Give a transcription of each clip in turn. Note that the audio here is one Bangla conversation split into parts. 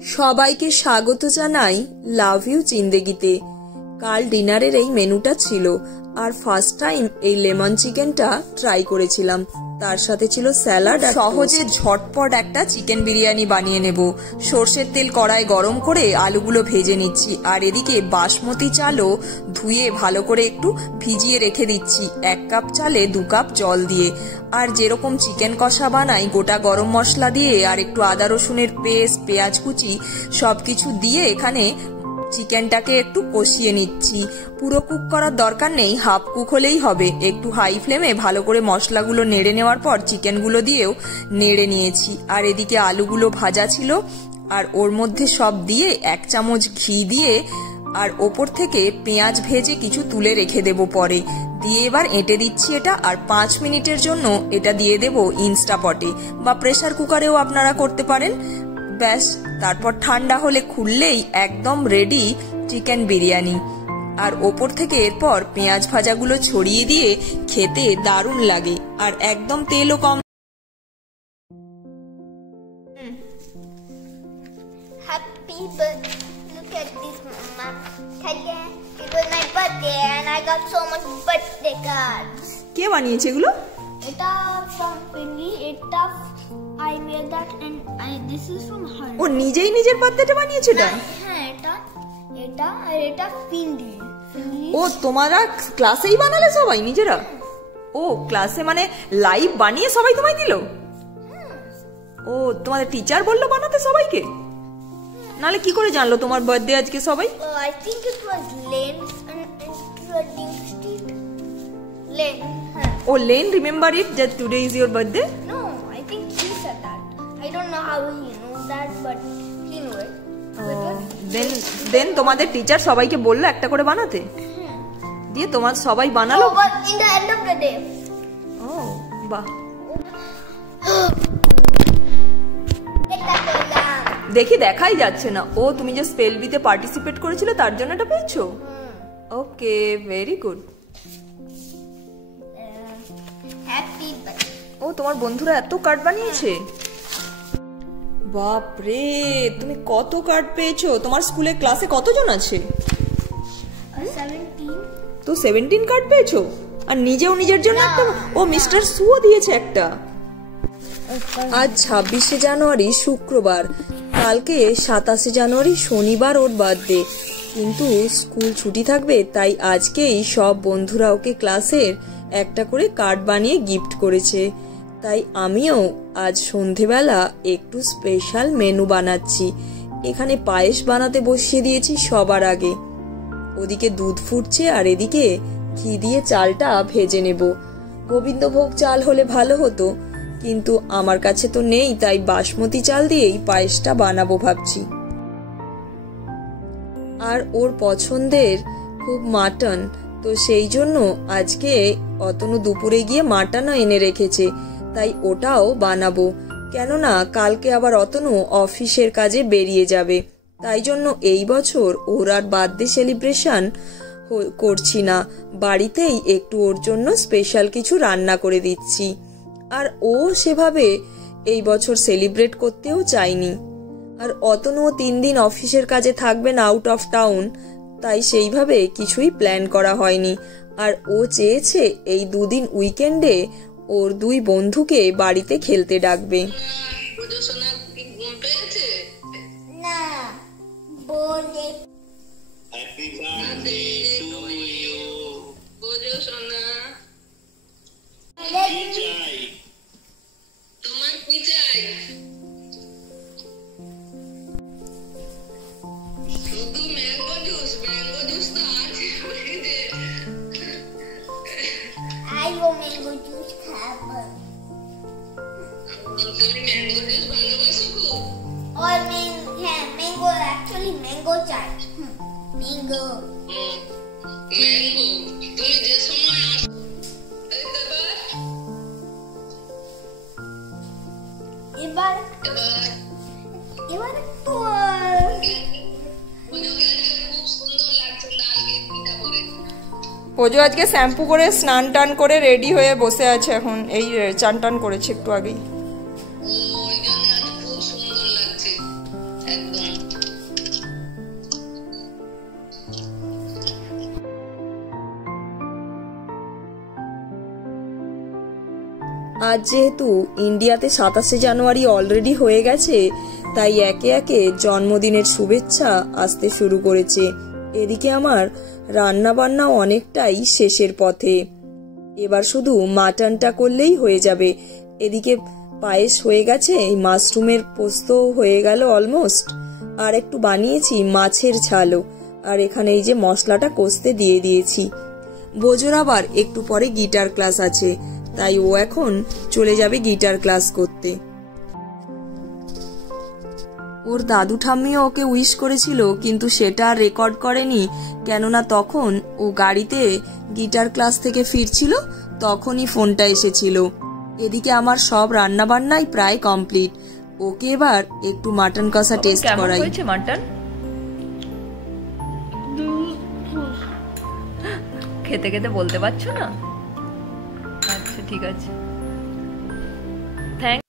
সবাইকে স্বাগত জানাই লাভ ইউ জিন্দেগিতে। কাল ডিনারের এই মেনুটা ছিল, আর ফার্স্ট টাইম এই লেমন চিকেনটা ট্রাই করেছিলাম। তার সাথে ছিল স্যালাড। সহজে ঝটপট একটা চিকেন বিরিয়ানি বানিয়ে নেব। সর্ষের তেল কড়াই গরম করে আলুগুলো ভেজে নিচ্ছি, আর এদিকে বাসমতি চালও ধুয়ে ভালো করে একটু ভিজিয়ে রেখে দিচ্ছি 1 কাপ চালে 2 কাপ জল দিয়ে। আর যেরকম চিকেন কষা বানাই, গোটা গরম মশলা দিয়ে আর একটু আদা রসুনের পেস্ট, পেঁয়াজ কুচি সবকিছু দিয়ে এখানে চিকেনটাকে একটু কষিয়ে নিচ্ছি। পুরো কুক করার দরকার নেই, হাফ কুক হলেই হবে। একটু হাই ফ্লেমে ভালো করে মশলাগুলো নেড়ে নেওয়ার পর চিকেনগুলো দিয়েও নেড়ে নিয়েছি। আর এদিকে আলুগুলো ভাজা ছিল, আর ওর মধ্যে সব দিয়ে 1 চামচ ঘি দিয়ে আর ওপর থেকে পেঁয়াজ ভেজে কিছু তুলে রেখে দেব পরে দিয়ে এবার এঁটে দিচ্ছি এটা। আর 5 মিনিটের জন্য এটা দিয়ে দেব ইনস্টাপটে বা প্রেসার কুকারেও আপনারা করতে পারেন। ব্যাস, তারপর ঠান্ডা হলে খুললেই একদম রেডি চিকেন বিরিয়ানি। আর ওপর থেকে এরপর পেঁয়াজ ভাজাগুলো ছড়িয়ে দিয়ে খেতে দারুণ লাগে, আর একদম তেলও কম। Happy birthday! Look at this, Mama. Today it was my birthday, and I got so much birthday cards. কে বানিয়েছে এগুলো? Eta from Pingy. Eta I made that, and this is from her. ও নিজেই নিজের বার্থডেটা বানিয়েছে এটা? হ্যাঁ, এটা Pingy. ও তোমরা ক্লাসেই বানালে সবাই নিজেরা? ও ক্লাসে মানে লাইভ বানিয়ে সবাই তোমায় দিল? ও তোমাদের টিচার বললো বানাতে সবাইকে? নালে কি করে জানলো তোমার বার্থডে আজকে সবাই? I think it was Len introduced it. Len. Oh, Len remember it that today is your birthday? No, I think he said that. I don't know how he knows that, but he knew it. Then তোমাদের টিচার সবাইকে বললো একটা করে বানাতে, দিয়ে তোমার সবাই বানালো? But in the end of the day. Oh, বাহ। দেখি দেখাই যাচ্ছে না। ও তুমি যে স্পেল বিতে পার্টিসিপেট করেছিলে তার জন্য এটা পেয়েছো? Okay, very good. Happy birthday. ও তোমার বন্ধুরা এত কার্ড বানিয়েছে? বাপ রে, তুমি কত কার্ড পেয়েছো? তোমার স্কুলে ক্লাসে কতজন আছে? 17। তো 17 কার্ড পেয়েছো? আর নিজেও নিজের জন্য একটা? ও মিস্টার সুও দিয়েছে একটা। আজ 26শে জানুয়ারি শুক্রবার, কালকে 27শে জানুয়ারি শনিবার ওর বার্থডে। কিন্তু স্কুল ছুটি থাকবে, তাই আজকেই সব বন্ধুরা ওকে ক্লাসের একটা করে কার্ড বানিয়ে গিফট করেছে। তাই আমিও আজ সন্ধেবেলা একটু স্পেশাল মেনু বানাচ্ছি। এখানে পায়েস বানাতে বসিয়ে দিয়েছি সবার আগে। ওদিকে দুধ ফুটছে, আর এদিকে ঘি দিয়ে চালটা ভেজে নেব। গোবিন্দভোগ চাল হলে ভালো হতো, কিন্তু আমার কাছে তো নেই, তাই বাসমতি চাল দিয়েই পায়েসটা বানাবো ভাবছি। আর ওর পছন্দের খুব মাটন, তো সেই জন্য আজকে অতনু দুপুরে গিয়ে মাটনও এনে রেখেছে, তাই ওটাও বানাবো। কেননা কালকে আবার অতনু অফিসের কাজে বেরিয়ে যাবে, তাই জন্য এই বছর ওর আর বার্থডে সেলিব্রেশন করছি না, বাড়িতেই একটু ওর জন্য স্পেশাল কিছু রান্না করে দিচ্ছি। আর ও সেভাবে এই বছর সেলিব্রেট করতেও চায়নি। আর অতনুও 3 দিন অফিসের কাজে থাকবেন আউট অফ টাউন, তাই সেইভাবে কিছুই প্ল্যান করা হয়নি। আর ও চেয়েছে এই 2 দিন উইকেন্ডে ওর 2 বন্ধুকে বাড়িতে খেলতে ডাকবে। না বলে হ্যাপি বার্থডে টু ইউ বোঝো সোনা। কি চাই তোমার? কি চাই? শুধু ম্যাঙ্গো জুস তো আছে। I will mango juice খাবো। তুমি ম্যাঙ্গো জুস ভালোবাসো খুব? और mango actually mango চাই। mango তুমি যে সময় আসো এবার তো পোজো আজকে শ্যাম্পু করে স্নান টান করে রেডি হয়ে বসে আছে এখন। এই চান টান করেছে একটু আগেই। খুব সুন্দর লাগছে একদম। আজ যেহেতু ইন্ডিয়াতে 27শে জানুয়ারি অলরেডি হয়ে গেছে, তাই একে একে জন্মদিনের শুভেচ্ছা আসতে শুরু করেছে। এদিকে আমার রান্না বান্নাও অনেকটাই শেষের পথে। এবার শুধু মাটনটা করলেই হয়ে যাবে। এদিকে পায়েস হয়ে গেছে, মাশরুমের পোস্ত হয়ে গেল অলমোস্ট, আর একটু বানিয়েছি মাছের ঝালও। আর এখানে এই যে মশলাটা কষতে দিয়ে দিয়েছি। বোজোর আবার একটু পরে গিটার ক্লাস আছে, তাই ও এখন চলে যাবে গিটার ক্লাস করতে। ওর দাদু ঠাম্মিও ওকে উইশ করেছিল, কিন্তু সেটা রেকর্ড করেনি, কেননা তখন ও গাড়িতে গিটার ক্লাস থেকে ফিরছিল, তখনই ফোনটা এসেছিল। এদিকে আমার সব রান্না বান্নাই প্রায় কমপ্লিট। ওকে এবার একটু মাটন কষা টেস্ট করাই। মাটন খেতে খেতে বলতে পারছো না? আচ্ছা ঠিক আছে, থ্যাংক।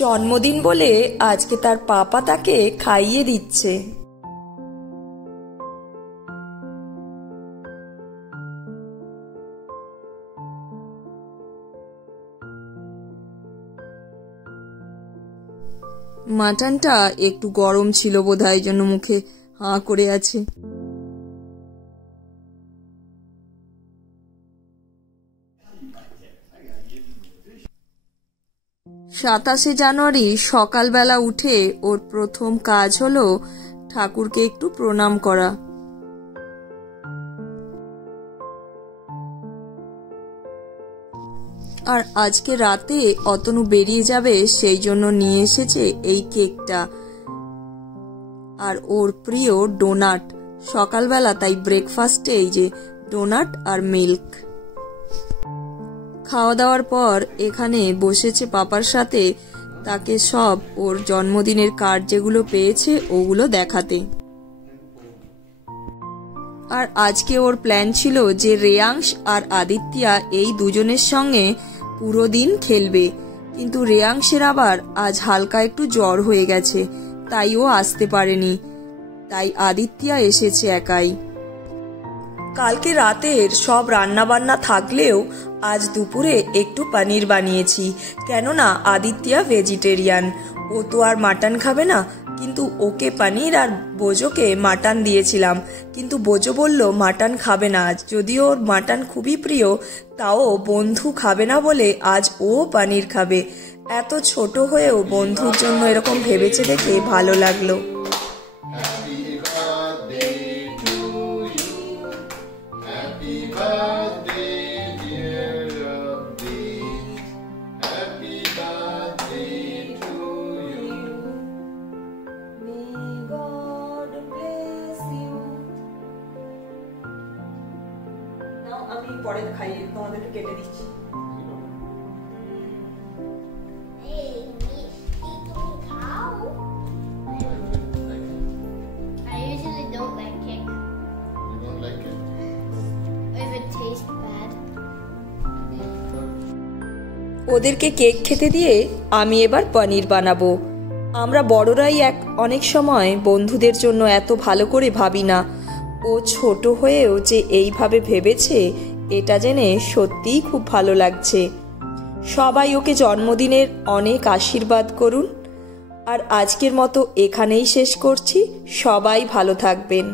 জন্মদিন বলে আজকে তার পাপা তাকে খাইয়ে দিচ্ছে। মাটনটা একটু গরম ছিল বোধহয়, এই জন্য মুখে হাঁ করে আছে। 27শে জানুয়ারি সকালবেলা উঠে ওর প্রথম কাজ হলো ঠাকুরকে একটু প্রণাম করা। আর আজকে রাতে অতনু বেরিয়ে যাবে, সেই জন্য নিয়ে এসেছে এই কেকটা আর ওর প্রিয় ডোনাট। সকালবেলা তাই ব্রেকফাস্টে এই যে ডোনাট আর মিল্ক। খাওয়া দাওয়ার পর এখানে বসেছে পাপার সাথে, তাকে সব ওর জন্মদিনের কার্ড যেগুলো পেয়েছে ওগুলো দেখাতে। আর আজকে ওর প্ল্যান ছিল যে রেয়াংশ আর আদিত্যা এই দুজনের সঙ্গে পুরো দিন খেলবে, কিন্তু রেয়াংশের আবার আজ হালকা একটু জ্বর হয়ে গেছে, তাই ও আসতে পারেনি, তাই আদিত্যা এসেছে একাই। কালকে রাতের সব রান্না বান্না থাকলেও আজ দুপুরে একটু পনির বানিয়েছি, কেননা আদিত্যা ভেজিটেরিয়ান, ও তো আর মাটন খাবে না। কিন্তু ওকে পনির আর বোজোকে মাটন দিয়েছিলাম, কিন্তু বোজো বলল মাটন খাবে না আজ, যদিও ওর মাটন খুবই প্রিয়, তাও বন্ধু খাবে না বলে আজ ও পনির খাবে। এত ছোট হয়েও বন্ধুর জন্য এরকম ভেবেছে দেখে ভালো লাগলো। আমি পরে খাইয়ে তোমাদেরকে কেটে দিচ্ছি। I usually don't like cake. You don't like it? If it tastes bad. ওদেরকে কেক খেতে দিয়ে আমি এবার পনির বানাবো। আমরা বড়রাই অনেক সময় বন্ধুদের জন্য এত ভালো করে ভাবি না। ও ছোট হয়েও যে এইভাবে ভেবেছে এটা জেনে সত্যিই খুব ভালো লাগছে। সবাই ওকে জন্মদিনের অনেক আশীর্বাদ করুন। আর আজকের মতো এখানেই শেষ করছি। সবাই ভালো থাকবেন।